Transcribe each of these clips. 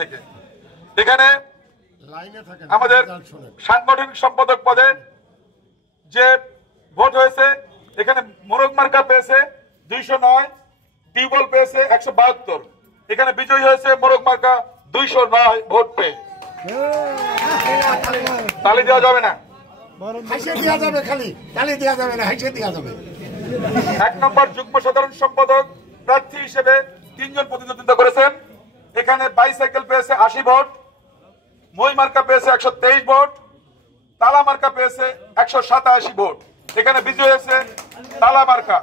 থেকে এখানে আমাদের সাংগঠনিক সম্পাদক পদে যে ভোট হয়েছে, এখানে মোরগ মার্কা পেয়েছে 209, টিউবওয়েল পেয়েছে 172। এখানে বিজয়ী হয়েছে মোরগ মার্কা 209 ভোট পেয়ে। তালি দেওয়া যাবে না, এক নম্বর যুগ্ম সাধারণ সম্পাদক প্রার্থী হিসেবে 3 জন প্রতিদ্বন্দ্বিতা করেছেন। এখানে বাইসাইকেল পেয়েছে 80 ভোট, মই মার্কা পেয়েছে 123 ভোট, তালা মার্কা পেয়েছে 187 ভোট। এখানে বিজয়ী হয়েছে তালা মার্কা।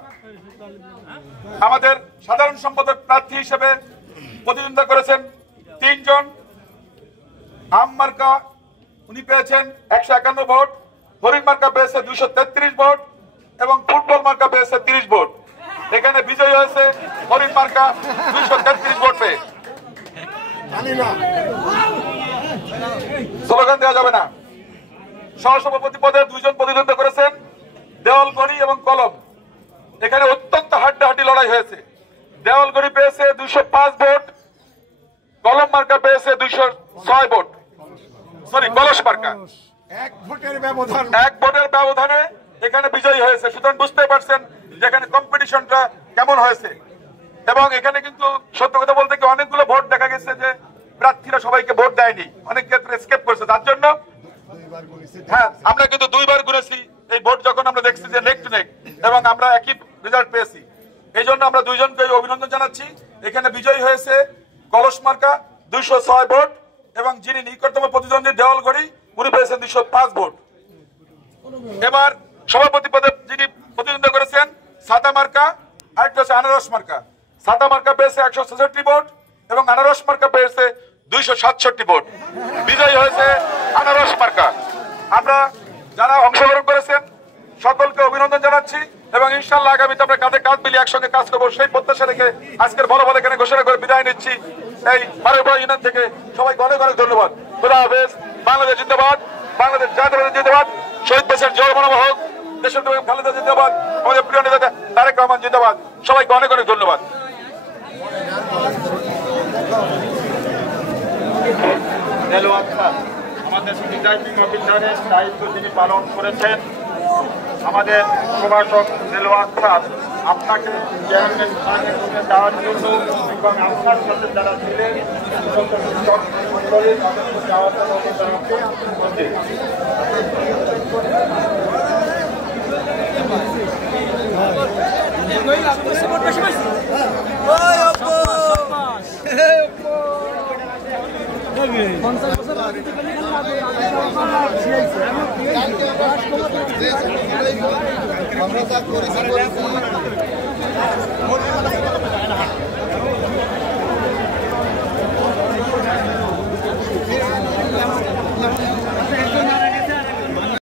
আমাদের সাধারণ সম্পাদক প্রার্থী হিসেবে প্রতিদ্বন্দ্বিতা করেছেন 3 জন। আম মার্কা উনি পেয়েছেন 151 ভোট, হরিণ মার্কা পেয়েছে 233 ভোট এবং ফুটবল মার্কা পেয়েছে 30 ভোট। এখানে বিজয়ী হয়েছে হরিণ মার্কা 233 ভোট পেয়ে। স্লোগান দেওয়া যাবে না। সহসভাপতি পদে 2 জন প্রতিদ্বন্দ্বিতা করেছেন, দেওয়ালগড়ি এবং কলম। এখানে অত্যন্ত হাড্ডাহাড্ডি লড়াই হয়েছে। দেওয়ালগড়ি পেয়েছে 205 ভোট, কলম মার্কা পেয়েছে 206 ভোট। সরি, কলস মার্কা 1 ভোটের ব্যবধানে এখানে বিজয়ী হয়েছে। সুতরাং বুঝতে পারছেন যেখানে কম্পিটিশনটা কেমন হয়েছে। এবং এখানে কিন্তু সত্য কথা বলতে কি অনেকগুলো ভোট দেখা গেছে যে প্রার্থীরা সবাইকে ভোট দেয়নি, অনেক ক্ষেত্রে স্কেপ করেছে। তার জন্য হ্যাঁ, আমরা কিন্তু 2 বার ঘুরেছি এই ভোট, যখন আমরা দেখছি যে নেক টু নেক এবং আমরা একই রেজাল্ট পেয়েছি। এই জন্য আমরা 2 জনকে অভিনন্দন জানাচ্ছি। এখানে বিজয়ী হয়েছে কলস মার্কা 206 ভোট এবং যিনি নিকটতম প্রতিদ্বন্দ্বী দেওয়ালগড়ি উনি পেয়েছেন 205 ভোট। এবার সভাপতি পদে যিনি প্রতিদ্বন্দ্বিতা করেছেন সাদা মার্কা, আরেকটা হচ্ছে আনারস মার্কা। সাদা মার্কা পেয়েছে 166 ভোট এবং আনারস মার্কা পেয়েছে 267 ভোট। বিজয়ী হয়েছে আনারস মার্কা। আমরা যারা অংশগ্রহণ করেছেন সকলকে অভিনন্দন জানাচ্ছি এবং ইনশাআল্লাহ আগামীতে আমরা কাঁধে কাঁধ মিলিয়ে একসঙ্গে কাজ করবো সেই প্রত্যাশা রেখে আজকের বলবৎ এখানে ঘোষণা করে বিদায় নিচ্ছি। এই বারোপাড়া ইউনিয়ন থেকে সবাইকে অনেক অনেক ধন্যবাদ। খোদা হাফেজ। বাংলাদেশ জিন্দাবাদ, বাংলাদেশ জাতীয়তাবাদী জিন্দাবাদ, শহীদ প্রেসিডেন্ট জিয়াউর রহমান হোক, দেশের খালেদা জিন্দাবাদ, আমাদের প্রিয় নেতা তারেক রহমান জিন্দাবাদ। সবাইকে অনেক অনেক ধন্যবাদ। আমাদের প্রিজাইডিং অফিসারের দায়িত্ব যিনি পালন করেছেন, আমাদের প্রভাষক দেলোয়ার স্যার, আপনাকে চেয়ারম্যান স্থানে দেওয়ার জন্য এবং আপনার সাথে যারা ছিলেন আমরা